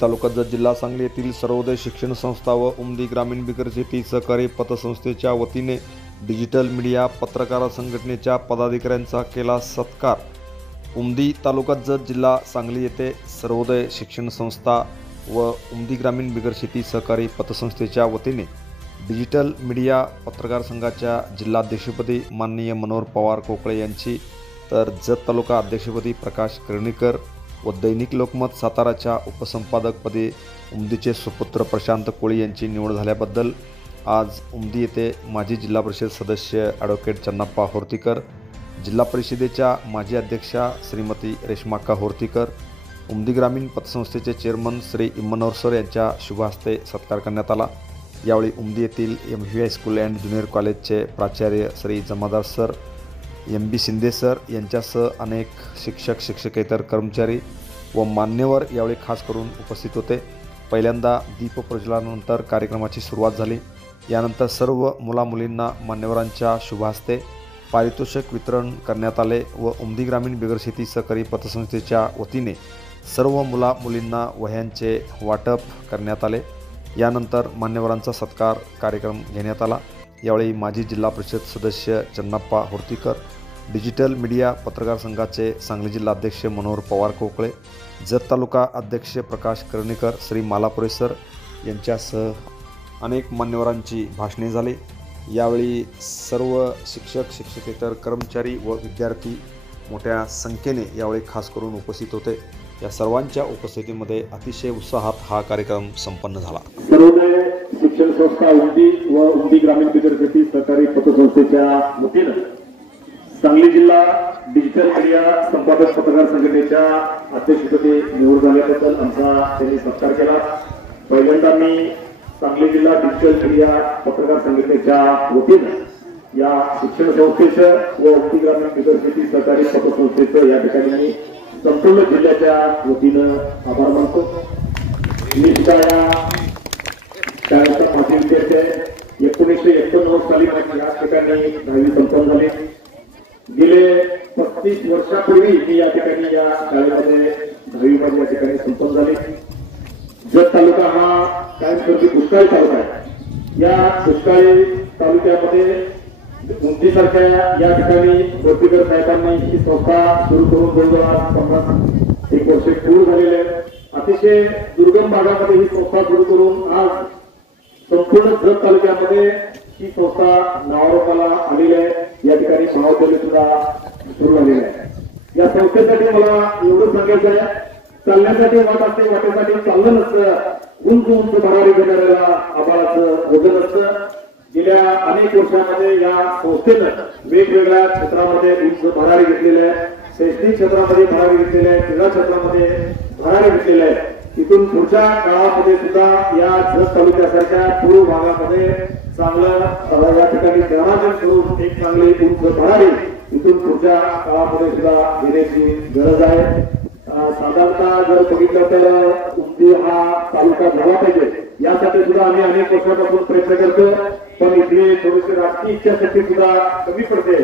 तालुका जत जिल्हा सांगली येथील सर्वोदय शिक्षण संस्था व उमदी ग्रामीण बिगर शेती सहकारी पतसंस्थेच्या वतीने डिजिटल मीडिया पत्रकार संघटनेच्या पदाधिकाऱ्यांचा केला सत्कार। उमदी तालुका जत जिल्हा सांगली येथे सर्वोदय शिक्षण संस्था व उमदी ग्रामीण बिगर शेती सहकारी पतसंस्थेच्या वतीने डिजिटल मीडिया पत्रकार संघाच्या जिल्हाध्यक्षपदी माननीय मनोहर पवार कोकळे यांची, तर जत तालुका अध्यक्षपदी प्रकाश कर्णीकर व दैनिक लोकमत साताराच्या उपसंपादकपदी उमदीचे सुपुत्र प्रशांत कोळी यांची निवड झाल्याबद्दल आज उमदी येथे माजी जिल्हा परिषद सदस्य ॲडव्होकेट चन्नाप्पा होर्तीकर, जिल्हा परिषदेच्या माजी अध्यक्षा श्रीमती रेश्माक्का होर्तीकर, उमदी ग्रामीण पतसंस्थेचे चेअरमन श्री इम्मनोर सर यांच्या शुभ हस्ते सत्कार करण्यात आला। यावेळी उमदी येथील MV हायस्कूल अँड ज्युनियर कॉलेजचे प्राचार्य श्री जमादार सर, MB शिंदे सर यांच्यासह अनेक शिक्षक, शिक्षकेतर कर्मचारी व मान्यवर यावेळी खास करून उपस्थित होते। पहिल्यांदा दीप प्रज्वलनानंतर कार्यक्रमाची सुरुवात झाली। यानंतर सर्व मुलामुलींना मान्यवरांच्या शुभ हस्ते पारितोषिक वितरण करण्यात आले व उमदी ग्रामीण बिगर शेती सहकारी पतसंस्थेच्या वतीने सर्व मुलींना वह्यांचे वाटप करण्यात आले। यानंतर मान्यवरांचा सत्कार कार्यक्रम घेण्यात आला। यावेळी माजी जिल्हा परिषद सदस्य चन्नाप्पा होर्तीकर, डिजिटल मीडिया पत्रकार संघाचे सांगली जिल्हा अध्यक्ष मनोहर पवार कोकळे, जत तालुका अध्यक्ष प्रकाश कर्णीकर, श्री मालापुरे सर यांच्यासह अनेक मान्यवरांची भाषणे झाली। यावेळी सर्व शिक्षक, शिक्षकेतर कर्मचारी व विद्यार्थी मोठ्या संख्येने यावेळी खास करून उपस्थित होते। या सर्वांच्या उपस्थितीमध्ये अतिशय उत्साहात हा कार्यक्रम संपन्न झाला। सर्वोदय शिक्षण संस्था उमदी व उमदी ग्रामीण बिगर शेती सहकारी पतसंस्थेच्या वतीने सांगली जिल्हा डिजिटल मीडिया संपादक पत्रकार संघटनेच्या अध्यक्षपदी निवड झाल्याबद्दल आमचा त्यांनी सत्कार केला। पहिल्यांदा मी सांगली जिल्हा डिजिटल मीडिया पत्रकार संघटनेच्या वतीने या शिक्षण संस्थेचं व उमदी ग्रामीण बिगर शेती सहकारी पतसंस्थेचं या ठिकाणी संपूर्ण जिल्ह्याच्या वतीनं आभार मानतो। मी सुद्धा या शाळेचा माजी विद्यार्थी आहे। 1989 साली या ठिकाणी 10वी संपन्न झाली। गेले 35 वर्षापूर्वी मी या ठिकाणी या शाळेमध्ये 10वी मध्ये या ठिकाणी संपन्न झाली। जत तालुका हा कायमस्वरूपी दुष्काळी तालुका आहे। या दुष्काळी तालुक्यामध्ये उमदीसारख्या या ठिकाणी होर्तीकर साहेबांनी ही संस्था सुरू करून जवळजवळ 1 वर्ष पूर्ण झालेले आहे। अतिशय दुर्गम भागामध्ये ही संस्था सुरू करून आज संपूर्ण जत तालुक्यामध्ये ही संस्था नावारूपाला आलेली आहे। या ठिकाणी महाविद्यालय सुद्धा सुरू झालेले आहे। या संस्थेसाठी मला एवढं सांगायचं आहे, चालण्यासाठी वाट असते, वाटेसाठी चाललं नसतं, उंच उंच भरारी घेणाऱ्याला आबाळाचं वजन असतं। गेल्या अनेक वर्षांमध्ये या संस्थेनं वेगवेगळ्या क्षेत्रामध्ये उंच भरारी घेतलेल्या आहे। शैक्षणिक क्षेत्रामध्ये भरारी घेतलेल्या आहे, क्रीडा क्षेत्रामध्ये भरारी घेतलेल्या आहे। इथून पुढच्या काळामध्ये सुद्धा या जत तालुक्यासारख्या पूर्व भागामध्ये चांगलं या ठिकाणी निर्माण करून एक चांगली उंच भरारी इथून पुढच्या काळामध्ये सुद्धा घेण्याची गरज आहे। साधारणतः जर बघितलं तर उमदी हा तालुका झाला पाहिजे यासाठी सुद्धा आम्ही अनेक वर्षापासून प्रयत्न करतो, पण इथली थोडीशी राजकीय इच्छाशक्ती सुद्धा कमी पडते।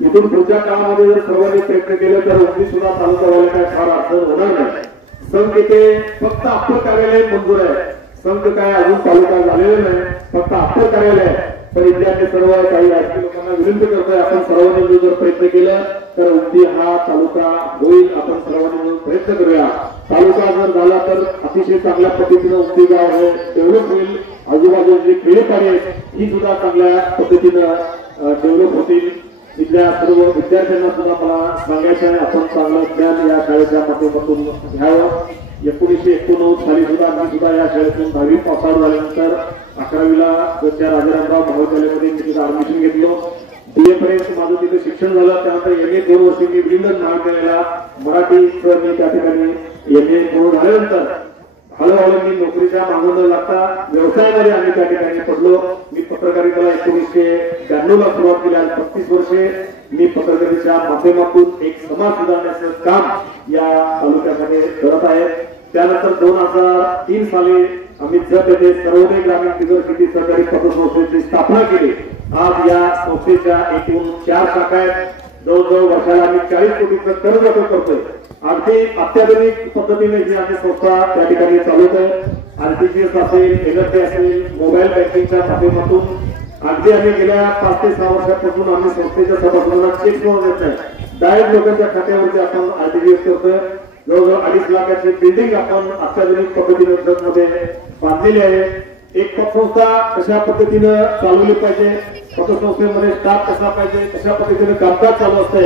इथून पुढच्या काळामध्ये जर सर्वांनी प्रयत्न केले तर उमदी सुद्धा तालुका व्हायला काय फार अडचण होणार नाही। संघ इथे फक्त अप्पर कार्यालय मंजूर आहे, संघ काय अजून तालुका झालेला नाही, फक्त अप्पर कार्यालय आहे। पण इथल्या सर्व काही राजकीय लोकांना विनंती करतोय, आपण सर्वांनी जर प्रयत्न केला तर उमदी हा तालुका होईल। आपण सर्वांनी मिळून प्रयत्न करूया। तालुका जर झाला तर अतिशय चांगल्या पद्धतीने उमदी गाव हे डेव्हलप होईल। आजूबाजूची खेडेपाडे ही सुद्धा चांगल्या पद्धतीनं डेव्हलप होतील। इथल्या सर्व विद्यार्थ्यांना सुद्धा मला सांगायचं आहे, आपण चांगलं ज्ञान या शाळेच्या माध्यमातून घ्यावं। 1989 साली सुद्धा मी सुद्धा या शाळेतून 10वी पास आउट झाल्यानंतर 11वीला जतच्या राजारामराव महाविद्यालयामध्ये मी तिथं ऍडमिशन घेतलो। BA पर्यंत माझं तिथे शिक्षण झालं। त्यानंतर MA 2 वर्षी मी वृंदन महाविद्यालयाला मराठीचं मी त्या ठिकाणी MA पूर्ण झाल्यानंतर हळूहळू मी नोकरीच्या मागून न लागता व्यवसायामध्ये आम्ही त्या ठिकाणी पडलो। मी पत्रकारितेला 1992 ला सुरुवात केली आणि 35 वर्षे मी पत्रकारितेच्या माध्यमातून एक समाज सुधारण्याचं काम या तालुक्यामध्ये करत आहे। त्यानंतर 2003 साली आम्ही जत येथे सर्वोदय ग्रामीण बिगर शेती सहकारी पतसंस्थेची स्थापना केली। आज या संस्थेच्या एकूण 4 शाखा आहेत। जवळजवळ वर्षाला आम्ही 40 कोटीचं कर्ज करतोय। अगदी अत्याधुनिक पद्धतीने ही आमची संस्था त्या ठिकाणी चालवत आहे. आरटीजीएस असेल, एनर्जी असेल, मोबाईल बँकिंगच्या माध्यमातून अगदी आम्ही गेल्या 5 ते 6 वर्षापासून आम्ही संस्थेच्या सभासदांना चेक करून देत नाही. डायरेक्ट लोकांच्या खात्यावरती आपण आरटीजीएस करतोय. जवळजवळ 2.5 लाखाची बिल्डिंग आपण अत्याधुनिक पद्धतीने मध्ये बांधलेली आहे. एक पतसंस्था कशा पद्धतीनं चालवली पाहिजे, पतसंस्थेमध्ये स्टाफ कसा पाहिजे, कशा पद्धतीने कामकाज चालू असते,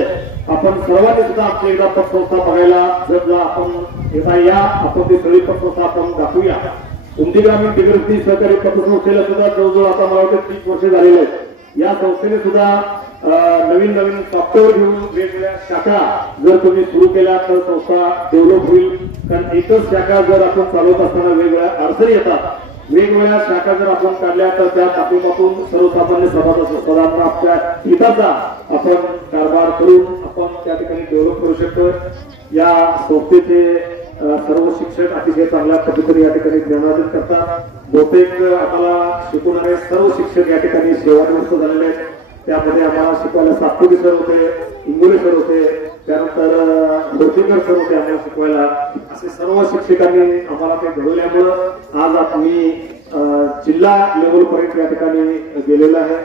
आपण सर्वांनी सुद्धा आमची एकदा पतसंस्था बघायला जर आपण एकदा या, आपण ती सगळी पतसंस्था आपण दाखवूया. उमदी ग्रामीण बिगरती सहकारी पतसंस्थेला सुद्धा जवळजवळ आता मला वाटतं 30 वर्ष झालेले आहेत. या संस्थेने सुद्धा नवीन सॉफ्टवेअर घेऊन वेगवेगळ्या शाखा जर तुम्ही सुरू केल्या तर संस्था डेव्हलप होईल. कारण एकच शाखा जर आपण चालवत असताना वेगवेगळ्या अडचणी येतात. वेगवेगळ्या शाखा जर आपण काढल्या तर त्या माध्यमातून सर्वसामान्य सभासदांना आपल्या हिताचा आपण कारभार करून आपण त्या ठिकाणी डेव्हलप करू शकतो. या संस्थेचे सर्व शिक्षक अतिशय चांगल्या पद्धतीने या ठिकाणी ज्ञानार्जन करतात. बहुतेक आम्हाला शिकवणारे सर्व शिक्षक या ठिकाणी सेवानिवृत्त झालेले आहेत. त्यामध्ये आम्हाला शिकवायला सातपुते सर होते, इंगोले सर होते, त्यानंतर बोरतीकर सर होते आम्हाला शिकवायला. असे सर्व शिक्षकांनी आम्हाला ते घडवल्यामुळं आज आम्ही जिल्हा लेवल पर्यंत या ठिकाणी गेलेलो आहे.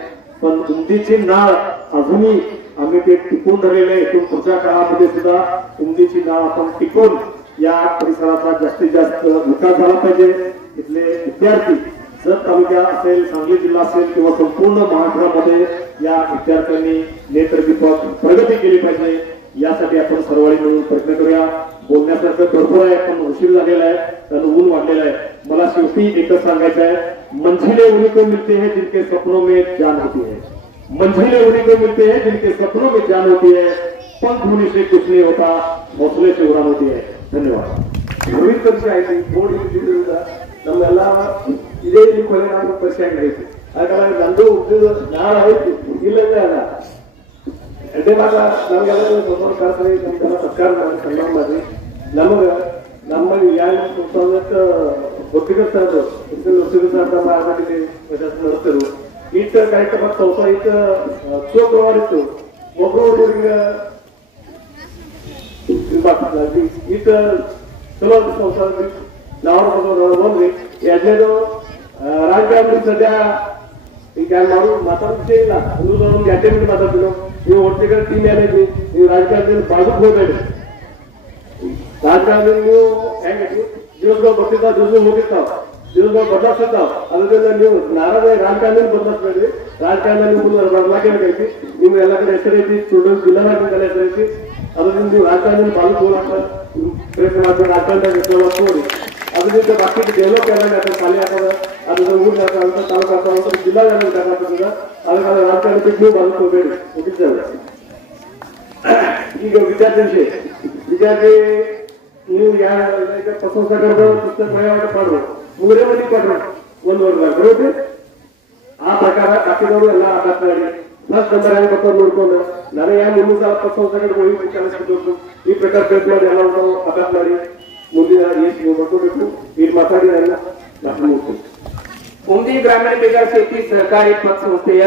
पण उमदीची नाळ अजूनही आम्ही ते टिकून धरलेले आहे. इथून पुढच्या काळामध्ये सुद्धा उमदीची नाळ आपण टिकून या परिसराचा जास्तीत जास्त विकास झाला पाहिजे. इथले विद्यार्थी जत तालुका असेल, सांगली जिल्हा असेल किंवा संपूर्ण महाराष्ट्रामध्ये या विद्यार्थ्यांनी नेत्रदीपक प्रगती केली पाहिजे. यासाठी आपण सर्वांनी मिळून प्रयत्न करूया. बोलण्यासारखं भरपूर आहे, पण उशीर झालेला आहे, त्यानं ऊन वाढलेलं आहे. मला शेवटी एकच सांगायचं आहे, मंजिलें उन्हीं को मिलते हैं जिनके सपनों में जान होती है. मंजिलें उन्हीं को मिलते हैं जिनके सपनों में जान होती है. पंख होने से कुछ नहीं होता, हौसले से उड़ान होती है. ಧನ್ಯವಾದ. ನವೀನ್ ಪರಿಚಯ ಆಯ್ತು, ಬೋರ್ಡ್ ಇದ್ದಿದ್ದರಿಂದ ನಮ್ಮೆಲ್ಲ ಇದೇ ಕೊನೆ ನಾನು ಪರಿಚಯ ಆಗೈತಿ. ಹಾಗಾಗಿ ನಂದು ಉದ್ಯೋಗ ನಾಳೆ ಆಯ್ತು, ಇಲ್ಲಂದ್ರೆ ಅಲ್ಲ ಅಡ್ಡೆ ಮಾಡ ನಮ್ಗೆಲ್ಲ ಸ್ವಲ್ಪ ಕರ್ತಾರೆ, ನಮ್ಗೆಲ್ಲ ಸರ್ಕಾರ ಮಾಡಿ ಸನ್ಮಾನ ಮಾಡಿ ನಮಗೆ ನಮ್ಮಲ್ಲಿ ಯಾವ ಗೊತ್ತಿರ್ತಾರೆ ಆಗಿ ನಡೆಸ್ತರು. ಇಟ್ಟ ಕಾರ್ಯಕ್ರಮ ಸ್ವಲ್ಪ ಇಟ್ಟ ಚೋಕವಾಡಿತ್ತು ಒಬ್ಬರೊಬ್ಬರಿಗೆ ಇಟ್ಟ ಚಲೋ ಸಂಸ್ಥೆ ನಾವು ಬಂದ್ರಿ. ಎರಡನೇದು ರಾಜಕಾರಣಿ ಸದ್ಯ ಈಗ ಮಾತಾಡೋದೇ ಇಲ್ಲ. ಒಂದು 2 ಮಿನಿಟ್ ಮಾತಾಡ್ತೀವಿ. ನೀವು ಒಟ್ಟಿಗೆ ಟೀಮ್ ಏನಿದ್ರಿ, ನೀವು ರಾಜಕಾರಣದಲ್ಲಿ ಬಾಜುಕ್ ಹೋಗ್ಬೇಡಿ. ರಾಜಕಾರಣದಲ್ಲಿ ನೀವು ಹೆಂಗೈತಿ ದಿವಸಗಳು ಬರ್ತಿರ್ತಾವ, ದಿವಸಗಳು ಹೋಗಿರ್ತಾವ, ದಿವಸಗಳು ಬದಲಾಯಿಸ್ತಾವ. ಅದರಿಂದ ನೀವು ನಾರಾಯಣ ರಾಜಕಾರಣದಲ್ಲಿ ಬದಲಾಯಿಸ್ಬೇಡ್ರಿ. ರಾಜಕಾರಣದಲ್ಲಿ ಬದಲಾಗೈತಿ. ನಿಮ್ಮ ಎಲ್ಲ ಕಡೆ ಹೆಸರೈತಿ, ಸ್ಟೂಡೆಂಟ್ ಜಿಲ್ಲಾ ಹೆಸರೈತಿ. ಅದರಿಂದ ನೀವು ರಾಜಕಾರಣದಲ್ಲಿ ಬಾಜುಕ್ ಹೋಗಲಾಕ ಪ್ರಯತ್ನ ಮಾಡ್ತಾರೆ. ರಾಜಕಾರಣದಾಗ ನೋಡಿ ಅದರಿಂದ ಬಾಕಿ ಡೆವಲಪ್ ಆದಾಗ ಖಾಲಿ ಆಗ್ತದೆ. ಅದರಿಂದ ಊರಿಗೆ ಅಂತ ತಾಲೂಕು ಆಗ್ತಾವ, ಜಿಲ್ಲಾ ಬೇಕಾಗ್ತದ. ಅದಕ್ಕಾಗ ರಾಜಕಾರಣ ಬಿಟ್ಟು ನೀವು ಬಾಜುಕ್ ಹೋಗ್ಬೇಡಿ. ಮುಗಿಸ್ತೇವೆ. ಈಗ ವಿದ್ಯಾರ್ಥಿ ನೀವು ಯಾವ ಪಸಂದ ಪುಸ್ತಕ ಭಯವಾದ ಪಾಡ್ರು, 3 ಮಂದಿ ಕೊಡ್ರು 1 ವರ್ಷ ಬರೋದು. ಆ ಪ್ರಕಾರ ಕಾಕಿದವರು ಎಲ್ಲ ಆಘಾತ ಮಾಡಿ ಫಸ್ಟ್ ನಂಬರ್ ಹೆಂಗ್ ಬರ್ತಾವ ನೋಡ್ಕೊಂಡು ನನಗೆ ಯಾವ 300 ಸಾಲ ಪುಸ್ತಕ ಕೆಲಸ ಈ ಪ್ರಕಾರ ಪ್ರಯತ್ನ ಮಾಡಿ ಎಲ್ಲ ಆಘಾತ ಮಾಡಿ ಮುಂದಿನ ಎಷ್ಟು ಬರ್ಕೋಬೇಕು. ಇಲ್ಲಿ ಮಾತಾಡಿ ಎಲ್ಲ ಮುಗಿಸ್ತೀನಿ. उमदी ग्रामीण बिगर शेती सहकारी पतसंस्थೆಯ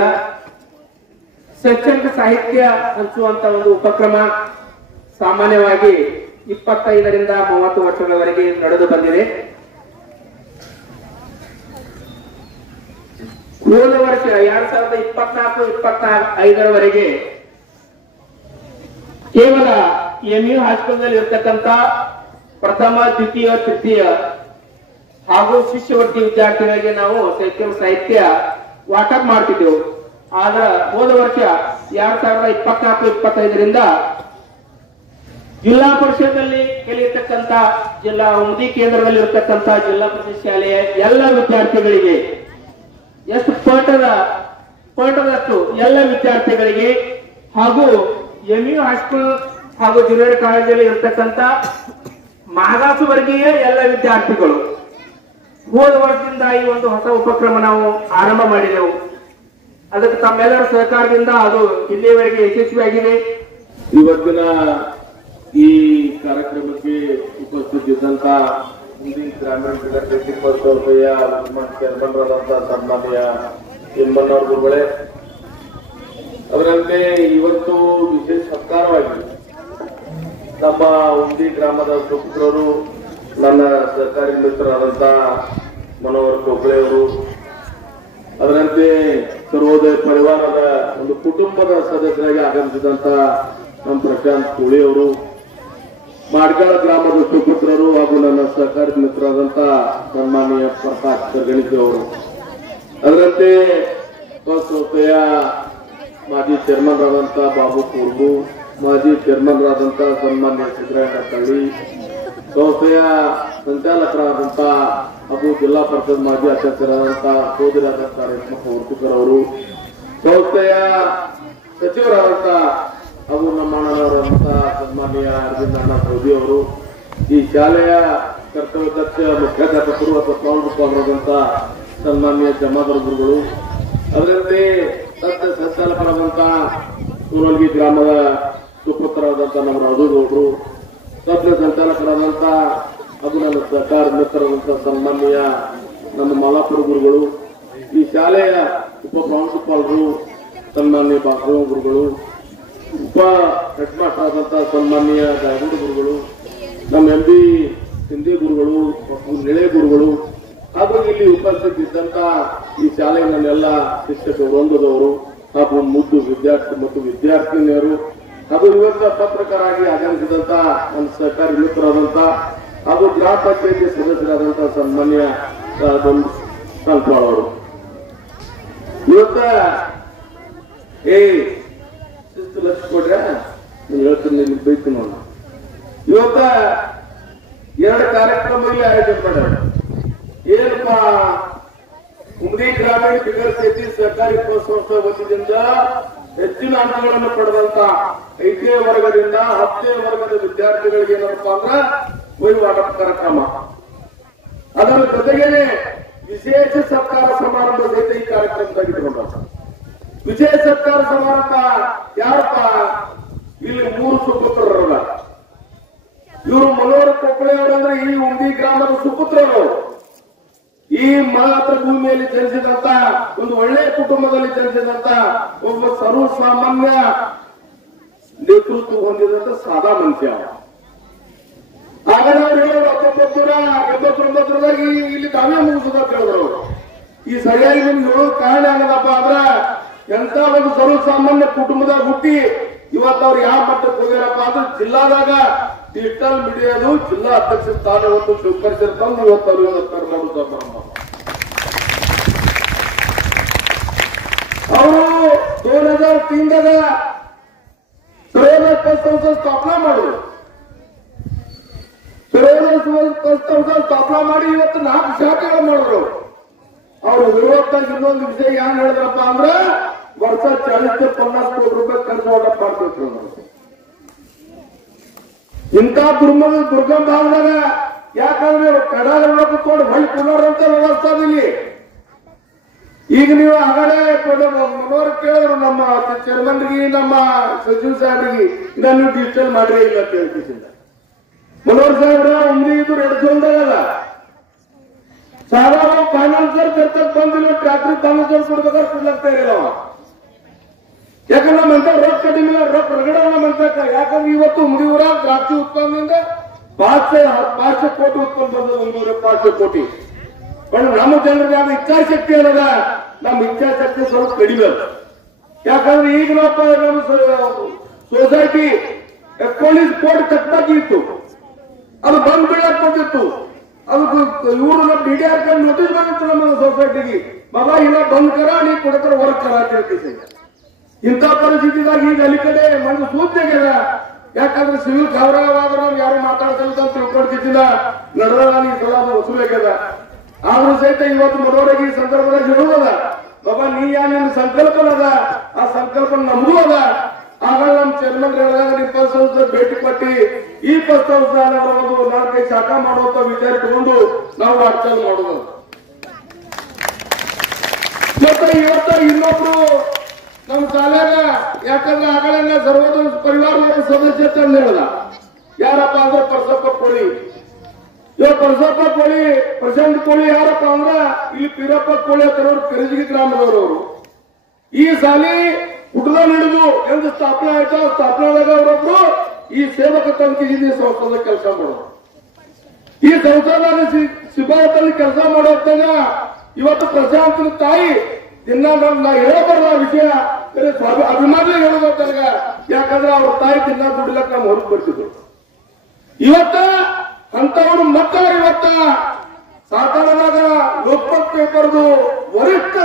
ಶೈಕ್ಷಣಿಕ ಸಾಹಿತ್ಯ ಹಂಚುವಂತ ಒಂದು ಉಪಕ್ರಮ ಸಾಮಾನ್ಯವಾಗಿ 25ರಿಂದ 30 ವರ್ಷಗಳವರೆಗೆ ನಡೆದು ಬಂದಿದೆ. ಹೋದ ವರ್ಷ 2024-25ರವರೆಗೆ ಕೇವಲ ಎಂಯು ಹೈಸ್ಕೂಲ್ನಲ್ಲಿ ಇರತಕ್ಕಂತ ಪ್ರಥಮ, ದ್ವಿತೀಯ, ತೃತೀಯ ಹಾಗೂ ಶಿಷ್ಯವರ್ತಿ ವಿದ್ಯಾರ್ಥಿಗಳಿಗೆ ನಾವು ಶೈಕ್ಷಣಿಕ ಸಾಹಿತ್ಯ ವಾಟಪ್ ಮಾಡ್ತಿದ್ದೆವು. ಆದ್ರೆ ಹೋದ ವರ್ಷ 2024-25ರಿಂದ ಜಿಲ್ಲಾ ಪರಿಷತ್ನಲ್ಲಿ ಕಲಿಯತಕ್ಕಂತ ಜಿಲ್ಲಾ ಉಮದಿ ಕೇಂದ್ರದಲ್ಲಿ ಇರತಕ್ಕಂತ ಜಿಲ್ಲಾ ಪರಿಷತ್ ಶಾಲೆಯ ಎಲ್ಲ ವಿದ್ಯಾರ್ಥಿಗಳಿಗೆ ಎಷ್ಟು ಪೋಟದಷ್ಟು ಎಲ್ಲ ವಿದ್ಯಾರ್ಥಿಗಳಿಗೆ ಹಾಗೂ ಎಂಯು ಹೈಸ್ಕೂಲ್ ಹಾಗೂ ಜೂನಿಯರ್ ಕಾಲೇಜಲ್ಲಿ ಇರತಕ್ಕಂತ ಮಾಗಾಸು ವರ್ಗೀಯ ಎಲ್ಲ ವಿದ್ಯಾರ್ಥಿಗಳು ಹೋದ ವರ್ಷದಿಂದ ಈ ಒಂದು ಹೊಸ ಉಪಕ್ರಮ ನಾವು ಆರಂಭ ಮಾಡಿದೆವು. ಅದಕ್ಕೆ ತಮ್ಮೆಲ್ಲರ ಸಹಕಾರದಿಂದ ಅದು ಇಲ್ಲಿಯವರೆಗೆ ಯಶಸ್ವಿಯಾಗಿದೆ. ಇವತ್ತಿನ ಈ ಕಾರ್ಯಕ್ರಮಕ್ಕೆ ಉಪಸ್ಥಿತಿದ್ದಂತ ಉಮದಿ ಗ್ರಾಮೀಣ ಬಿಗರ್ ಶೇತಿ ಪತಸಂಸ್ಥೆಯ ಚೇರ್ಮನ್ರಾದಂತಹ ಸನ್ಮಾನ್ಯ ಎಮ್ಮಣ್ಣವ್ರ ಗುರುಗಳೇ, ಅದರಂತೆ ಇವತ್ತು ವಿಶೇಷ ಸತ್ಕಾರವಾಗಿದೆ. ನಮ್ಮ ನಮ್ಮ ಉಂಡಿ ಗ್ರಾಮದ ಸುಪುತ್ರರು, ನನ್ನ ಸರ್ಕಾರಿ ಮಿತ್ರರಾದಂತ ಮನೋಹರ್ ಕೊಬ್ಳೆ ಅವರು, ಅದರಂತೆ ಸರ್ವೋದಯ ಪರಿವಾರದ ಒಂದು ಕುಟುಂಬದ ಸದಸ್ಯರಾಗಿ ಆಗಮಿಸಿದಂತ ನಮ್ಮ ಪ್ರಶಾಂತ್ ಕೋಳಿ ಅವರು, ಮಾಡ್ಗಾಳ ಗ್ರಾಮದ ಸುಪುತ್ರರು ಹಾಗೂ ನನ್ನ ಸಹಕಾರಿ ಮಿತ್ರರಾದಂತ ಸನ್ಮಾನ್ಯ ಪ್ರಕಾಶ್ ಗಣಿತ ಅವರು, ಅದರಂತೆ ಸಂಸ್ಥೆಯ ಮಾಜಿ ಚೇರ್ಮನ್ ಆದಂತ ಬಾಬು ಕೂರ್ಬು, ಮಾಜಿ ಚೇರ್ಮನ್ ಆದಂತ ಸನ್ಮಾನ್ಯ ಸಿದ್ದರಾಮಯ್ಯ ತಳ್ಳಿ, ಸಂಸ್ಥೆಯ ಸಂಚಾಲಕರಾದಂತ ಹಾಗೂ ಜಿಲ್ಲಾ ಪರಿಷತ್ ಮಾಜಿ ಅಧ್ಯಕ್ಷರಾದಂತ ಸೋದರಾದಂತ ರೇಷ್ಮಪ್ಪ ಹೊರ್ತಿಕರ್ ಅವರು, ಸಂಸ್ಥೆಯ ಸಚಿವರಾದಂತ ಹಾಗೂ ನಮ್ಮ ಅಣ್ಣನವರಾದಂತ ಸನ್ಮಾನ್ಯ ಅರವಿಂದ ಅಣ್ಣ ಸೌದಿ ಅವರು, ಈ ಶಾಲೆಯ ಕರ್ತವ್ಯದಕ್ಷ ಮುಖ್ಯಾಧ್ಯಾಪಕರು ಅಥವಾ ಪ್ರಾಂಶುಪಾಲರಾದಂತ ಸನ್ಮಾನ್ಯ ಜಮಾದಾರ್ ಗುರುಗಳು, ಅದರಂತೆ ಸತ್ಯ ಸಂಚಾಲಕರಾದಂತ ಸೂರಲ್ಗಿ ಗ್ರಾಮದ ಸುಪುತ್ರರಾದಂತ ನಮ್ಮ ರಾಜುಗೌಡರು, ಸತ್ಯ ಸಂಚಾಲಕರಾದಂತ ಹಾಗೂ ನನ್ನ ಸಹಕಾರ ಮಿತ್ರರಾದಂತ ಸನ್ಮಾನ್ಯ ನಮ್ಮ ಮಲ್ಲಾಪುರ ಗುರುಗಳು, ಈ ಶಾಲೆಯ ಉಪ ಪ್ರಾಂಶುಪಾಲರು ಸನ್ಮಾನ್ಯ ಬಾಗ್ರವ ಗುರುಗಳು, ಉಪ ಹೆಡ್ ಮಾಸ್ಟರ್ ಆದಂತ ಸನ್ಮಾನ್ಯ ದಾಯಗೂಡು ಗುರುಗಳು, ನಮ್ಮ MB ಸಿಂಧಿ ಗುರುಗಳು ಮತ್ತು ನಿಳೆ ಗುರುಗಳು, ಹಾಗೂ ಇಲ್ಲಿ ಉಪಸ್ಥಿತಿದ್ದಂತ ಈ ಶಾಲೆಯ ನನ್ನೆಲ್ಲ ಶಿಕ್ಷಕ ವೃಂದದವರು ಹಾಗೂ ಮುದ್ದು ವಿದ್ಯಾರ್ಥಿ ಮತ್ತು ವಿದ್ಯಾರ್ಥಿನಿಯರು, ಹಾಗೂ ಇವತ್ತ ಪತ್ರಕರಾಗಿ ಆಗಮಿಸಿದಂತ ನನ್ನ ಸಹಕಾರಿ ಮಿತ್ರರಾದಂತ ಹಾಗೂ ಗ್ರಾಮ ಪಂಚಾಯತಿ ಸದಸ್ಯರಾದಂತ ಸನ್ಮಾನ್ಯ ಸಂಪಾಳ್ ಅವರು, ಇವತ್ತ ಲಕ್ಷ ಕೊಡ್ರ ನೀವು ಹೇಳ್ತೀನಿ, ನಿಮ್ಗೆ ಬೈತು ನೋಡ. ಇವತ್ತ 2 ಕಾರ್ಯಕ್ರಮ ಇಲ್ಲಿ ಆಯೋಜನೆ ಮಾಡ್ಯಾರ. ಏನಪ್ಪಾ, ಉಮದಿ ಗ್ರಾಮೀಣ ಬಿಗರ್ ಸೇತಿ ಸಹಕಾರಿ ಸಂಸ್ಥೆ ವತಿಯಿಂದ ಹೆಚ್ಚಿನ ಅಂಕಗಳನ್ನು ಪಡೆದಂತ 5ನೇ ವರ್ಗದಿಂದ 10ನೇ ವರ್ಗದ ವಿದ್ಯಾರ್ಥಿಗಳಿಗೆ ಏನಪ್ಪಾ ಅಂದ್ರ ವಹಿವಾಟ ಕಾರ್ಯಕ್ರಮ, ಅದರ ಜೊತೆಗೇನೆ ವಿಶೇಷ ಸತ್ಕಾರ ಸಮಾರಂಭ ಸಹಿತ ಈ ಕಾರ್ಯಕ್ರಮದಾಗ ಇಟ್ಕೊಂಡ. ವಿಶೇಷ ಸತ್ಕಾರ ಸಮಾರಂಭ ಯಾರಪ್ಪ, ಇಲ್ಲಿ 3 ಸುಪುತ್ರರಲ್ಲ. ಇವರು ಮನೋಹರ್ ಕೊಪ್ಪಳೆ ಅವರಂದ್ರೆ ಈ ಉಂಡಿ ಗ್ರಾಮದ ಸುಪುತ್ರರು. ಈ ಮಾತ್ರ ಭೂಮಿಯಲ್ಲಿ ಜನಿಸಿದಂತ ಒಂದು ಒಳ್ಳೆಯ ಕುಟುಂಬದಲ್ಲಿ ಜನಿಸಿದಂತ ಒಬ್ಬ ಸರ್ವ ಸಾಮಾನ್ಯ ನೇತೃತ್ವ ಹೊಂದಿದಂತ ಸಾದಾ ಮನುಷ್ಯ. ಹಾಗಾದ್ರೆ ಅವ್ರು ಹೇಳೋರು 1989 ಇಲ್ಲಿ ತಾವೇ ಮುಗಿಸೋದ ಹೇಳಿದ್ರು. ಈ ಸರಿಯಾಗಿ ನಿಮ್ಗೆ ಹೇಳೋದು ಕಾರಣ ಏನದಪ್ಪ ಅಂದ್ರ, ಎಂತ ಒಂದು ಸರ್ವ ಸಾಮಾನ್ಯ ಕುಟುಂಬದಾಗ ಹುಟ್ಟಿ ಇವತ್ತು ಅವ್ರು ಯಾವ ಮಟ್ಟಕ್ಕೆ ಹೋಗ್ಯಾರಪ್ಪ ಅಂದ್ರೆ ಜಿಲ್ಲಾದಾಗ ಡಿಜಿಟಲ್ ಮೀಡಿಯಾದು ಜಿಲ್ಲಾ ಅಧ್ಯಕ್ಷ ಸ್ಥಾನವನ್ನು ಸ್ವೀಕರಿಸಿರ್ತಂದು ಇವತ್ತು ಅವ್ರಿಗೆ ಸತ್ಕಾರ ಮಾಡುವುದು ಸಮಾರಂಭ. ಅವರು 2003ದಾಗ ಸರ್ವೋದಯ ಸಂಸ್ಥೆ ಸ್ಥಾಪನಾ ಮಾಡಿದ್ರು. ಸರ್ವೋದಯ ಸಂಸ್ಥೆ ಸ್ಥಾಪನಾ ಮಾಡಿ ಇವತ್ತು 4 ಶಾಖೆಗಳು ಮಾಡಿದ್ರು. ಅವರು ವಿರೋಧದಾಗ ಇನ್ನೊಂದು ವಿಷಯ ಏನ್ ಹೇಳಿದ್ರಪ್ಪ ಅಂದ್ರೆ, ವರ್ಷ 40-50 ಕೋಟಿ ರೂಪಾಯಿ ಖರ್ಚು ಮಾಡ್ತಿದ್ರು. ಇಂಥ ದುರ್ಗಮ ಭಾಗದಾಗ ಯಾಕಂದ್ರೆ ಕಡಾಲ ನೋಡ್ಕೊಂಡು ಹೊಳಿ ಪುನರಂತ ವ್ಯವಸ್ಥೆ ಇಲ್ಲಿ. ಈಗ ನೀವು ಆಗಲೇ ಮನೋಹರ್ ಕೇಳಿದ್ರು ನಮ್ಮ ಚೇರ್ಮನ್ರಿಗೆ, ನಮ್ಮ ಸಚಿವ ಸಾಹೇಬ್ರಿಗೆ, ಇದನ್ನು ಡಿಜಿಟಲ್ ಮಾಡ್ರಿ ಇಲ್ಲ ಅಂತ ಹೇಳ್ತಿದ್ದ. ಮನೋಹರ್ ಸಾಹೇಬ್ರ ಉಮ್ದಿ ಇದು ರೆಡ್ ಝೋನ್ದಾಗಲ್ಲ. ಸಾಧಾರಣ ಫೈನಾನ್ಸರ್ ಜೊತೆಗೆ ಬಂದಿಲ್ಲ, ಟ್ರ್ಯಾಕ್ಟರ್ ಫೈನಾನ್ಸರ್ ಕೊಡ್ಬೇಕಾದ್ರೆ ಕೊಡ್ಲಾಗ್ತಾ ಇರಲಿಲ್ಲ. ಯಾಕಂದ್ರೆ ನಮ್ಮಂತ ರೊಕ್ಕ ಕಡಿಮೆ, ರೊಕ್ಕ ಹೊರಗಡೆ ನಮ್ಮಂತ. ಯಾಕಂದ್ರೆ ಇವತ್ತು ಉಮ್ದಿ ಊರ ದ್ರಾಕ್ಷಿ ಉತ್ಪನ್ನದಿಂದ 500 ಕೋಟಿ ಉತ್ಪನ್ನ ಬಂದದ. 500 ಕೋಟಿ ನಮ್ಮ ಜನರಿಗೆ ಅದು ಇಚ್ಛಾಶಕ್ತಿ ಅನ್ನೋದ, ನಮ್ಮ ಇಚ್ಛಾಶಕ್ತಿ ಸ್ವಲ್ಪ ಕಡಿಮೆ. ಯಾಕಂದ್ರೆ ಈಗ ನಮ್ಮ ಸೊಸೈಟಿ 19 ಕೋಟಿ ಕಟ್ಟಾಗಿ ಇತ್ತು, ಅದು ಬಂದ್ ಬೀಳಕ್ ಬಂದಿತ್ತು. ಅದು ಇವರು ನಮ್ಮ DDR ನೋಟಿಸ್ ಬಂದಿತ್ತು ನಮ್ಮ ಸೊಸೈಟಿಗೆ, ಬಾಬಾ ಇಲ್ಲ ಬಂದ್ ಕರ, ನೀ ಕೊಡ್ತಾರ ಹೊರಗ್ ಕರ ಅಂತ ಹೇಳ್ತೀವಿ. ಇಂಥ ಪರಿಸ್ಥಿತಿದಾಗ ಈಗ ಅಲ್ಲಿ ಕಡೆ ಮಣ್ಣು ಸೂಚ್ಯಾಗ್ಯದ. ಯಾಕಂದ್ರೆ ಸಿವಿಲ್ ಗೌರವವಾದ್ರೂ ಯಾರು ಮಾತಾಡ್ಸಲ್ಲ ಅಂತ ತಿಳ್ಕೊಳ್ತಿದ್ದಿಲ್ಲ. ನಡೆದ ಈ ಸಲ ವಸೂಲಾಗ್ಯದ. ಆದ್ರೂ ಸಹಿತ ಇವತ್ತು ಮನೋರಿಗೆ ಈ ಸಂದರ್ಭದಾಗ ಹೇಳುವುದ, ಬಾಬಾ ನೀ ನಿನ್ನ ಸಂಕಲ್ಪನ ಅದ, ಆ ಸಂಕಲ್ಪನ ನಮಗೂ ಅದ. ಆಗ ನಮ್ಮ ಚೇರ್ಮನ್ ಹೇಳಿದಾಗ ನೀವು ಫಸ್ಟ್ ಹೌಸ್ ಭೇಟಿ ಕೊಟ್ಟಿ ಈ ಫಸ್ಟ್ ಹೌಸ್ 4-5 ಶಾಖ ಮಾಡುವಂತ ವಿಚಾರ ತಗೊಂಡು ನಾವು ವಾಟ್ಸಲ್ ಮಾಡೋದು. ಮತ್ತೆ ಇವತ್ತ ಇನ್ನೊಬ್ರು ನಮ್ಮ ಶಾಲೆಗ, ಯಾಕಂದ್ರೆ ಆಗಲೇ ಸರ್ವೋದಯ ಪರಿವಾರದ ಸದಸ್ಯ ಅಂತ ಹೇಳ್ದ. ಯಾರಪ್ಪ ಅಂದ್ರೆ ಪರಸಪ್ಪ ಕೋಳಿ. ಇವಾಗ ಪರಸಪ್ಪ ಕೋಳಿ, ಪ್ರಶಾಂತ್ ಕೋಳಿ ಯಾರಪ್ಪ ಅಂದ್ರ ಇಲ್ಲಿ ಪೀರಪ್ಪ ಕೋಳಿ ಅಂತವ್ರು ಕರಿಜಿಗಿ ಗ್ರಾಮದವರು. ಈ ಸಾಲಿ ಹುಟ್ಟದ ಹಿಡಿದು ಎಂದು ಸ್ಥಾಪನೆ ಆಯ್ತು. ಸ್ಥಾಪನೆದಾಗ ಅವರೊಬ್ರು ಈ ಸೇವಕತ್ವದಲ್ಲಿ ಸಂಸ್ಥಾದ ಕೆಲಸ ಮಾಡೋದು. ಈ ಸಂಸ್ಥಾನ ಶಿಬಿರದಲ್ಲಿ ಕೆಲಸ ಮಾಡೋ ಹೊತ್ತಾಗ ಇವತ್ತು ಪ್ರಶಾಂತನ ತಾಯಿ ದಿನ ನಾ ಹೇಳಬಾರ್ದ ವಿಷಯ ಅಭಿಮಾನಿ ಹೇಳೋದು ಹೊತ್ತಾಗ, ಯಾಕಂದ್ರೆ ಅವ್ರ ತಾಯಿ ದಿನ ದುಡಿಲಕ್ಕ ನಾವು ಹೊರತುಪಡಿಸಿದ್ರು. ಇವತ್ತ ಅಂತವರು ಮಕ್ಕಳ ಇವತ್ತ ಸಾಧಾರಣದಾಗ ಲೋಕಮತ್ ಪೇಪರ್ದು ವರಿಷ್ಠ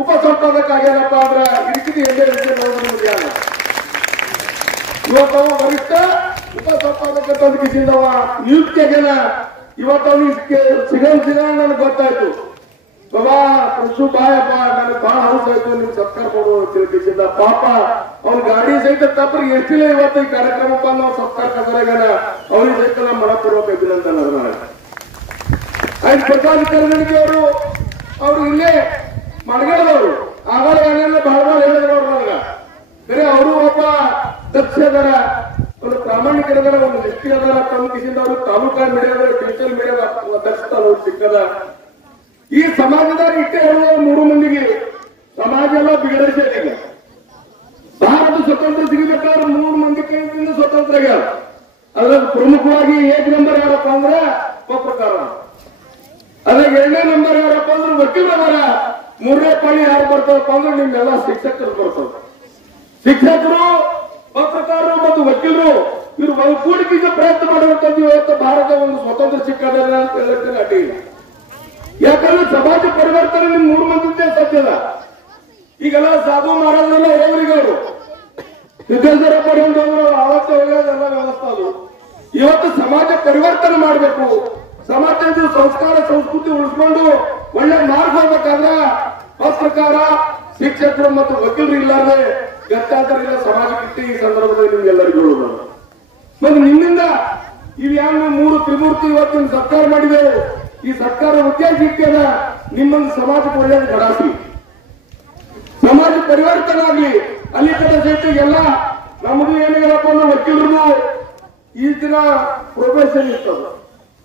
ಉಪ ಸಂಪಾದಕ ಆಗ್ಯಾರಪ್ಪ ಅಂದ್ರೆ ಇದಕ್ಕಿಂತ ಎಲ್ಲೇ ಇವತ್ತು ವರಿಷ್ಠ ಉಪ ಸಂಪಾದಕ ತಂದಕಿಸಿದವ ನಿಯುಕ್ತಿ ಆಗ್ಯಾನ. ಇವತ್ತು ಅವನಿಗೆ ಸಿಗಣ ನನಗೆ ಗೊತ್ತಾಯ್ತು, ಬಾಬಾ ಕೃಷಿ ಬಾಯಪ್ಪ ನನಗೆ ಬಹಳ ಹೌಸ್ ಆಯ್ತು, ನಿಮ್ಗೆ ಸತ್ಕಾರ ಕೊಡುವ ತಿಳ್ಕಿಸಿದ್ದ. ಪಾಪ ಅವ್ನ ಗಾಡಿ ಸಹಿತ ತಪ್ಪರಿಗೆ ಎಷ್ಟಿಲ್ಲ ಇವತ್ತು ಈ ಕಾರ್ಯಕ್ರಮಪ್ಪ ನಾವು ಸತ್ಕಾರ ಕಸರಾಗ್ಯಾನ, ಅವ್ರಿಗೆ ಸಹಿತ ನಮ್ಮ ಮನಪೂರ್ವಕ ಅಭಿನಂದನೆ ಅದನ್ನ. ಆಯ್ತು ಪ್ರಕಾಶ್ ಕರಗಣಿಗೆ ಅವರು ಇಲ್ಲೇ ಮಡಗಡದವರು ಆಗಾಗ ಏನೆಲ್ಲ ಬಹಳ ಹೇಳಿದವರು ನನಗ. ಬೇರೆ ಅವರು ಒಬ್ಬ ದಕ್ಷದರ, ಒಂದು ಪ್ರಾಮಾಣಿಕರದರ, ಒಂದು ನಿಷ್ಠಿರದರ ತಮ್ಮ ಅವರು ತಾಲೂಕಾ ಮೀಡಿಯಾದ ಡಿಜಿಟಲ್ ಮೀಡಿಯಾದ ದಕ್ಷತಾ ಅವ್ರು ಸಿಕ್ಕದ. ಈ ಸಮಾಜದಾಗ ಇಟ್ಟೆ ಹೇಳುವ 3 ಮಂದಿಗೆ ಸಮಾಜ ಎಲ್ಲ ಬಿಗಡಿಸಿದೆ. ಈಗ ಭಾರತ ಸ್ವತಂತ್ರ ಸಿಗಬೇಕಾದ್ರೆ 3 ಮಂದಿ ಕೈಯಿಂದ ಸ್ವತಂತ್ರ ಆಗ್ಯಾರ. ಅದ್ರಲ್ಲಿ ಪ್ರಮುಖವಾಗಿ 1 ನಂಬರ್ ಯಾರಪ್ಪ ಅಂದ್ರೆ ಪತ್ರಕಾರ, ಅದ್ರಾಗ 2ನೇ ನಂಬರ್ ಯಾರಪ್ಪ ಅಂದ್ರೆ ವಕೀಲರ, 3ನೇ ಪಾಳಿ ಯಾರು ಬರ್ತಾರಪ್ಪ ಅಂದ್ರೆ ನಿಮ್ಮೆಲ್ಲ ಶಿಕ್ಷಕರು ಬರ್ತಾರ. ಶಿಕ್ಷಕರು, ಪತ್ರಕಾರರು ಮತ್ತು ವಕೀಲರು ಇವರು ಒಗ್ಗೂಡಿಕೆಗೆ ಪ್ರಯತ್ನ ಮಾಡುವಂತದ್ದು ಇವತ್ತು ಭಾರತ ಒಂದು ಸ್ವತಂತ್ರ ಸಿಕ್ಕದಲ್ಲ ಅಂತ ಹೇಳಕ್ಕೆ ಅಡ್ಡಿ ಇಲ್ಲ. ಯಾಕಂದ್ರೆ ಸಮಾಜ ಪರಿವರ್ತನೆ ನಿಮ್ 3 ಮಂದಿದ್ದೇ ಸತ್ಯದ. ಈಗೆಲ್ಲ ಸಾಧು ಮಹಾರಾಜರೆಲ್ಲ ಹೋಗ್ರಿಗೆ ಅವರು ಸಿದ್ದೇಶ್ವರ ಪಡೆಯುವಂತವ್ರು ಆವತ್ತು ಹೋಗೋದೆಲ್ಲ ವ್ಯವಸ್ಥೆ ಅದು. ಇವತ್ತು ಸಮಾಜ ಪರಿವರ್ತನೆ ಮಾಡಬೇಕು, ಸಮಾಜದ ಸಂಸ್ಕಾರ ಸಂಸ್ಕೃತಿ ಉಳಿಸ್ಕೊಂಡು ಒಳ್ಳೆ ಮಾರ್ಗ ಹೋಗ್ಬೇಕಾದ್ರೆ ಪತ್ರಕಾರ, ಶಿಕ್ಷಕರು ಮತ್ತು ವಕೀಲರು ಇಲ್ಲಾಂದ್ರೆ ಗತ್ತಾಂತರ ಸಮಾಜಕ್ಕೆ ಈ ಸಂದರ್ಭದಲ್ಲಿ ನಿಮ್ಗೆಲ್ಲರಿಗೂ ಹೇಳೋದು. ಮತ್ತೆ ನಿಮ್ಮಿಂದ ಇವು ಯಾವ 3 ತ್ರಿಮೂರ್ತಿ ಇವತ್ತು ಸರ್ಕಾರ ಮಾಡಿದೆವು. ಈ ಸರ್ಕಾರ ಉದ್ದೇಶ ಇಟ್ಟದ ನಿಮ್ಮನ್ನು ಸಮಾಜಕ್ಕೆ ಒಳ್ಳೆಯ ಗಡಾಸಿ ಸಮಾಜ ಪರಿವರ್ತನೆ ಆಗಲಿ. ಅಲ್ಲಿ ಕಡೆ ಸಹಿತ ಎಲ್ಲ ನಮಗೂ ಏನಿಲ್ಲಪ್ಪ ಅನ್ನೋ ವಕೀಲರು ಈ ದಿನ ಪ್ರೊಫೆಷನ್ ಇರ್ತದ.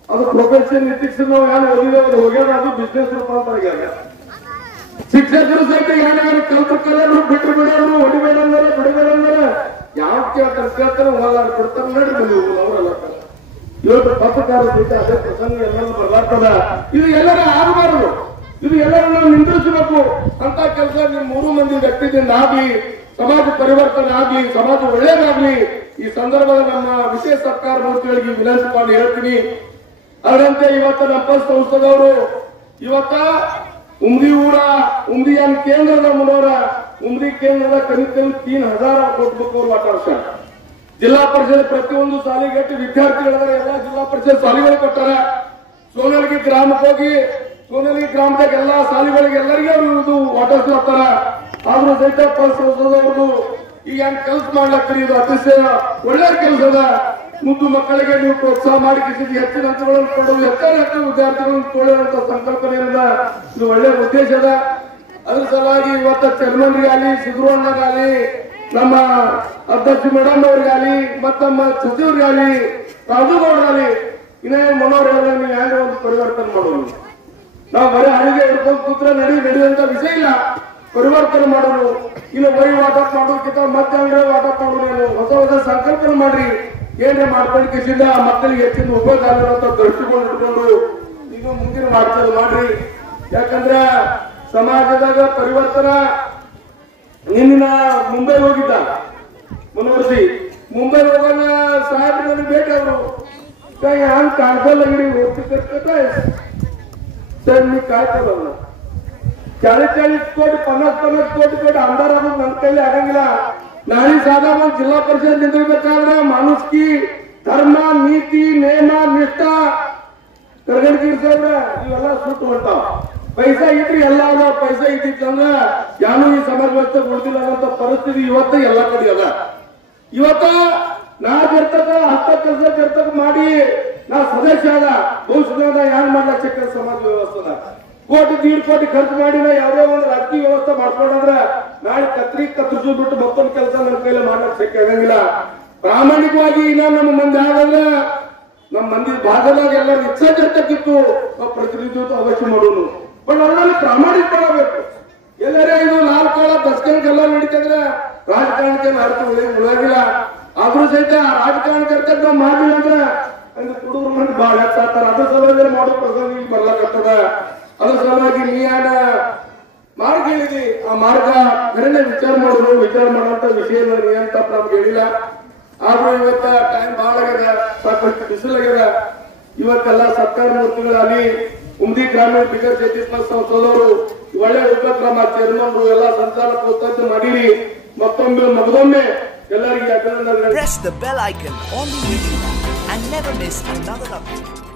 ಅದು ಪ್ರೊಫೆಷನ್ ಇತ್ತಿಕ್ಸ್ ನಾವು ಏನು ಓದಿದೇವೆ ಹೋಗ್ಯಾರ, ಅದು ಬಿಸ್ನೆಸ್ ರೂಪಾಂತರ ಆಗ್ಯಾರ. ಶಿಕ್ಷಕರು ಸಹಿತ ಏನಾದ್ರು ಕಲ್ರು ಬಿಟ್ಟರು ಬಿಡೋರು, ಹೊಡಿಬೇಡ ಅಂದ್ರೆ ಬಿಡಬೇಡ ಅಂದ್ರೆ ಯಾವ ಕೇಳ್ತಾರೆ ಹೋಗಾರು ಬಿಡ್ತಾರೆ ನೋಡ್ರಿ ನೀವು ಅವರೆಲ್ಲ. ಇವತ್ತು ಪತ್ರಕಾರ ಸಹಿತ ಅದೇ ಪ್ರಸಂಗ ಎಲ್ಲರೂ ಬರ್ಲಾಗ್ತದ. ಇದು ಎಲ್ಲರ ಆಗಬಾರದು, ಇದು ಎಲ್ಲರೂ ನಾವು ನಿಂದಿರಿಸಬೇಕು ಅಂತ ಕೆಲಸ ನೀವು 3 ಮಂದಿ ವ್ಯಕ್ತಿದಿಂದ ಆಗ್ಲಿ, ಸಮಾಜ ಪರಿವರ್ತನೆ ಆಗ್ಲಿ, ಸಮಾಜ ಒಳ್ಳೇದಾಗ್ಲಿ. ಈ ಸಂದರ್ಭದಲ್ಲಿ ನಮ್ಮ ವಿಶೇಷ ಸರ್ಕಾರ ಮೂರ್ತಿಗಳಿಗೆ ವಿನಂತಿ ಮಾಡಿ ಹೇಳ್ತೀನಿ. ಅದರಂತೆ ಇವತ್ತು ನಮ್ಮ ಸಂಸ್ಥೆದವರು ಇವತ್ತ ಉಮ್ದಿಯಾನ್ ಕೇಂದ್ರದ ಮುನ್ನೋರ ಉಮ್ದಿ ಕೇಂದ್ರದ ಕನಿಷ್ಠ 3000 ಕೊಟ್ಬೇಕು ಅವ್ರು ವರ್ಷ. ಜಿಲ್ಲಾ ಪರಿಷತ್ ಪ್ರತಿಯೊಂದು ಶಾಲೆಗೆ ವಿದ್ಯಾರ್ಥಿಗಳಿದ್ದಾರೆ, ಎಲ್ಲಾ ಜಿಲ್ಲಾ ಪರಿಷತ್ ಶಾಲೆಗಳು ಕೊಟ್ಟಾರ. ಸೋನಲ್ಗಿ ಗ್ರಾಮಕ್ಕೆ ಹೋಗಿ ಸೋನಲ್ಗಿ ಗ್ರಾಮದಾಗ ಎಲ್ಲಾ ಶಾಲೆಗಳಿಗೆ ಎಲ್ಲರಿಗೂ ಇದು ವಾಟರ್ ಹಾಕ್ತಾರ. ಆದ್ರೂ ಸಹಿತ ಸಂಸ್ಥೆದವ್ರದ್ದು ಈಗ ಹೆಂಗ್ ಕೆಲಸ ಮಾಡ್ಲಾಗ್ತೀರಿ, ಇದು ಅತಿಶಯ ಒಳ್ಳೆ ಕೆಲಸ ಅದ. ಮುದ್ದು ಮಕ್ಕಳಿಗೆ ನೀವು ಪ್ರೋತ್ಸಾಹ ಮಾಡಿ ಹೆಚ್ಚಿನ ಹಂತಗಳನ್ನು ಕೊಡೋದು, ಹೆಚ್ಚಿನ ವಿದ್ಯಾರ್ಥಿಗಳನ್ನು ಕೊಡುವಂತ ಸಂಕಲ್ಪನೆಯಿಂದ ಇದು ಒಳ್ಳೆ ಉದ್ದೇಶ ಅದ. ಅದ್ರ ಸಲುವಾಗಿ ಇವತ್ತ ಚರ್ಮನ್ರಿಗಾಲಿ, ಸಿದ್ದರಣ್ಣಗಾಲಿ, ನಮ್ಮ ಅಧ್ಯಕ್ಷ ಮೇಡಮ್ ಅವ್ರಿಗಾಲಿ, ಮತ್ತ ನಮ್ಮ ಸಚಿವರಿಗಾಲಿ, ರಾಜುಗೌಡರಾಗಲಿ, ಇನ್ನೇ ಮನೋಹರ ನೀವು ಹ್ಯಾಂಗ ಒಂದು ಪರಿವರ್ತನೆ ಮಾಡೋದು. ನಾವು ಬರೀ ಹಣಿಗೆ ಹಿಡ್ಕೊಂಡು ಕೂತ್ರೆ ನಡೆಯುವಂತ ವಿಷಯ ಇಲ್ಲ. ಪರಿವರ್ತನೆ ಮಾಡೋದು, ಇನ್ನು ಬರೀ ವಾಟಪ್ ಮಾಡೋದಕ್ಕಿಂತ ಮತ್ತೆ ಅಂಗಡಿ ವಾಟಪ್ ಮಾಡೋದು, ಹೊಸ ಹೊಸ ಸಂಕಲ್ಪನೆ ಮಾಡ್ರಿ. ಏನೇ ಮಾಡ್ಕೊಂಡಿಸಿದ ಮಕ್ಕಳಿಗೆ ಹೆಚ್ಚಿನ ಉಪಯೋಗ ಆಗಿರುವಂತ ದೃಷ್ಟಿಕೋನ ಇಟ್ಕೊಂಡು ಈಗ ಮುಂದಿನ ವಾಟ್ಸಲ್ ಮಾಡ್ರಿ. ಯಾಕಂದ್ರ ಸಮಾಜದಾಗ ಪರಿವರ್ತನಾ ನಿನ್ನ ಮುಂಬೈ ಹೋಗಿದ್ದ ಮನೋರ್ಸಿ, ಮುಂಬೈ ಹೋಗೋಣ ಸಾಹೇಬ್ರಲ್ಲಿ ಭೇಟಿ ಅವರು ಹಂಗ್ ಕಾಣ್ಸಲ್ಲ ಅಂಗಡಿ ಹೋಗ್ತಿದ್ದ ಸರ್ ನೀವು ಕಾಯ್ತದಲ್ಲ 40 ಕೋಟಿ 50 ಕೋಟಿ ಆಮದಾರ ಆಗೋದು ನನ್ನ ಕೈಲಿ ಆಗಂಗಿಲ್ಲ. ನಾಳೆ ಸಾಧಾರಣ ಜಿಲ್ಲಾ ಪರಿಷತ್ ನಿಂದಿರ್ಬೇಕಾದ್ರೆ ಮಾನುಷ್ಕಿ, ಧರ್ಮ, ನೀತಿ, ನೇಮ, ನಿಷ್ಠ ಕರ್ಗಡ್ಗಿರ್ ಸಾಹೇಬ್ರ ಇವೆಲ್ಲ ಸುಟ್ಟು ಹೊಂಟಾವ. ಪೈಸಾ ಇದ್ರಿ ಎಲ್ಲ ಅದ, ಪೈಸಾ ಇದ್ದಿತ್ತಂದ್ರ ಯಾರು ಈ ಸಮಾಜ ವ್ಯವಸ್ಥೆ ಉಳಿದಿಲ್ಲ ಅನ್ನೋ ಪರಿಸ್ಥಿತಿ ಇವತ್ತ ಎಲ್ಲ ಕಡೆ ಅದ. ಇವತ್ತ ನಾ ಜರ್ತಕ ಹತ್ತ ಕೆಲಸ ಜರ್ತಕ ಮಾಡಿ ನಾ ಸದಸ್ಯ ಅದ, ಭವಿಷ್ಯದ ಯಾರು ಮಾಡ್ಲಕ್ ಸಿಕ್ಕ ಸಮಾಜ ವ್ಯವಸ್ಥೆ ಕೋಟಿ 1.5 ಕೋಟಿ ಖರ್ಚು ಮಾಡಿ ನಾ ಯಾವುದೇ ಒಂದು ರಾಜಕೀಯ ವ್ಯವಸ್ಥೆ ಮಾಡ್ಕೊಂಡ್ರೆ ನಾಳೆ ಕತ್ತರಿಸು ಬಿಟ್ಟು ಮತ್ತೊಂದು ಕೆಲಸ ನನ್ನ ಕೈಲಿ ಮಾಡ್ಲಕ್ ಶಕ್ಯ ಆಗಂಗಿಲ್ಲ. ಪ್ರಾಮಾಣಿಕವಾಗಿ ಇನ್ನ ನಮ್ಮ ಮಂದಿ ಆದ್ರೆ ನಮ್ಮ ಮಂದಿ ಭಾಗದಾಗ ಎಲ್ಲರೂ ಇಚ್ಛಾಚರ್ತಕ್ಕಿತ್ತು ನಾವು ಪ್ರತಿನಿಧಿತ್ವ ಅವಶ್ಯ ಮಾಡೋನು. ಬಟ್ ಅದರಲ್ಲಿ ಪ್ರಾಮಾಣಿಕ ಮಾಡಬೇಕು. ಎಲ್ಲರೇ ಇದು 4 ಕಾಲ ದಸ್ಕನ್ಗೆಲ್ಲ ನಡೀತಿದ್ರೆ ರಾಜಕಾರಣಕ್ಕೆ ಅರ್ಥ ಉಳಿಯಾಗಿಲ್ಲ. ಆದ್ರೂ ಸಹಿತ ರಾಜಕಾರಣ ಕರ್ತವ್ಯ ನಾವು ಮಾಡಿಲ್ಲ ಅಂದ್ರೆ ಅಂದ್ರೆ ಹುಡುಗರು ಮಂದಿ ಬಹಳ ಹೆಚ್ಚಾಗ್ತಾರ. ಅದ್ರ ಸಲುವಾಗಿ ಮಾಡೋ ಪ್ರಸಂಗ ಈಗ ಬರ್ಲಾಕತ್ತದ. ಅದ್ರ ಸಲುವಾಗಿ ನೀ ಯಾನ ಮಾರ್ಗ ಹೇಳಿದಿ, ಆ ಮಾರ್ಗ ಬೇರೆ ವಿಚಾರ ಮಾಡೋದು, ವಿಚಾರ ಮಾಡುವಂತ ವಿಷಯ ನೀ ಅಂತ ನಮ್ಗೆ ಹೇಳಿಲ್ಲ. ಆದ್ರೂ ಇವತ್ತ ಟೈಮ್ ಬಹಳ ಆಗ್ಯದ, ಸಾಕಷ್ಟು ಬಿಸಿಲಾಗ್ಯದ. ಇವತ್ತೆಲ್ಲ ಸರ್ಕಾರ ಮೂರ್ತಿಗಳಲ್ಲಿ ಉಮ್ದಿ ಗ್ರಾಮೀಣ ಬಿಗರ್ ಚೇತನ ಸಂಸ್ಥೆದವರು ಒಳ್ಳೆ ಉಪಕ್ರಮ, ಚೇರ್ಮನ್ರು ಎಲ್ಲ ಸಂಚಾಲಕ ಮಾಡಿರಿ. ಮತ್ತೊಮ್ಮೆ ಎಲ್ಲರಿಗೆ ಅಭಿನಂದನೆ. Press the bell icon on the video and never miss another update.